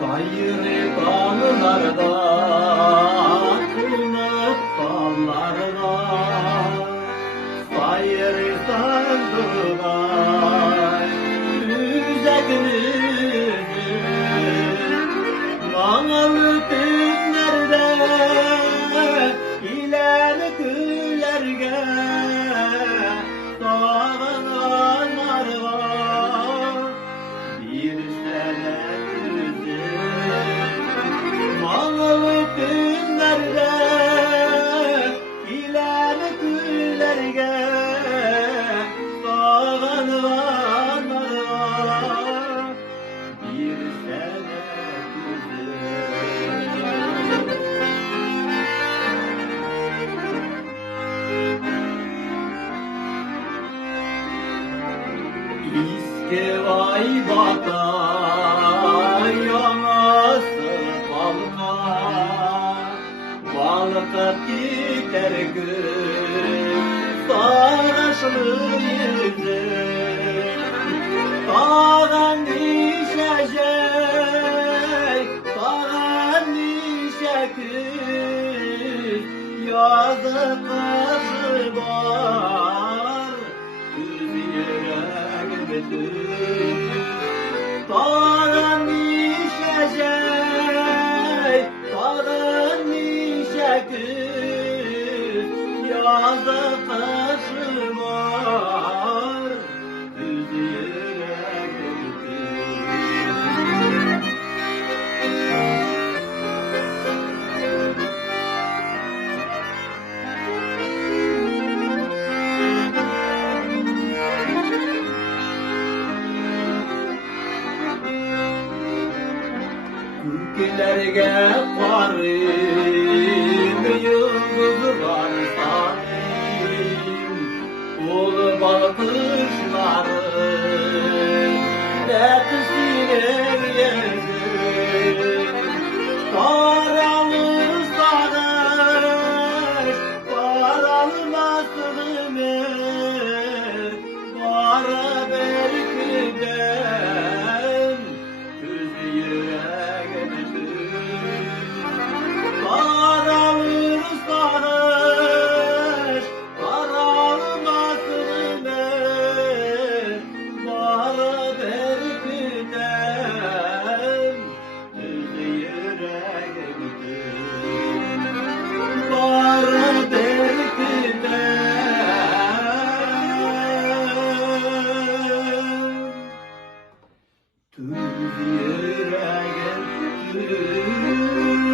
Gayrı dağlarda, kınıp dallarda, gayrı sandırlar, yüzeklidir. Nanalı günlerde, ileri gülerge, dağlananlar var, bir sene Mağalı günlerde ileri güllerge dağlananlar bir sene İskevay batay yanası balına Balıkıp gider gün sarışlı yüzü Dağın düşecek, dağın düşecek Yazı kışı var, kız yüreğimdir Dağın düşecek, dağın düşecek Yazı kışı var, kız yüreğimdir Güllerge varım, yıldızlar sarım Ol bakışlarım, nefsine yedim Karalı sarış, karalı bastığımı Kara belki ben, kız yüreğimdir Karalı sarış, karalı bastığımı Kara belki ben, kız yüreğimdir Kara belki ben Tuz yüreğim